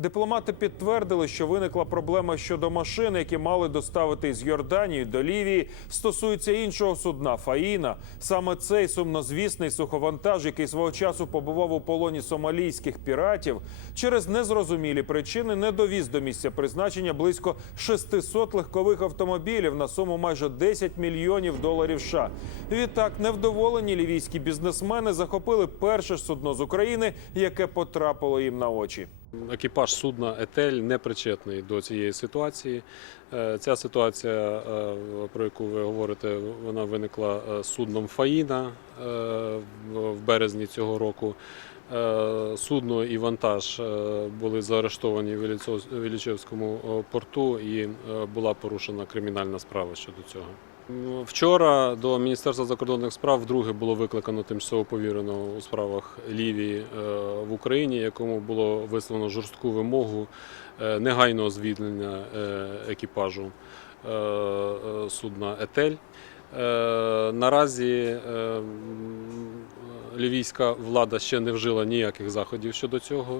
Дипломати підтвердили, що виникла проблема щодо машин, які мали доставити з Йорданії до Лівії, стосується іншого судна Фаїна. Саме цей сумнозвісний суховантаж, який свого часу побував у полоні сомалійських піратів, через незрозумілі причини не довіз до місця призначення близько 600 легкових автомобілів на суму майже 10 мільйонів доларів. США. Відтак, невдоволені лівійські бізнесмени захопили перше судно з України, яке потрапило їм на очі. Екіпаж судна Етель не причетний до цієї ситуації. Е, Ця ситуація, е, про яку ви говорите, вона виникла е, судном Фаїна в березні цього року. Судно і вантаж були заарештовані в Ілліцо- в Іллічевському е, порту і була порушена кримінальна справа щодо цього. Вчора до Міністерства закордонних справ вдруге було викликано тимчасово повіреного у справах Лівії е, в Україні, якому було висловлено жорстку вимогу е, негайного звільнення е, екіпажу судна Етель. Наразі лівійська влада ще не вжила ніяких заходів щодо цього.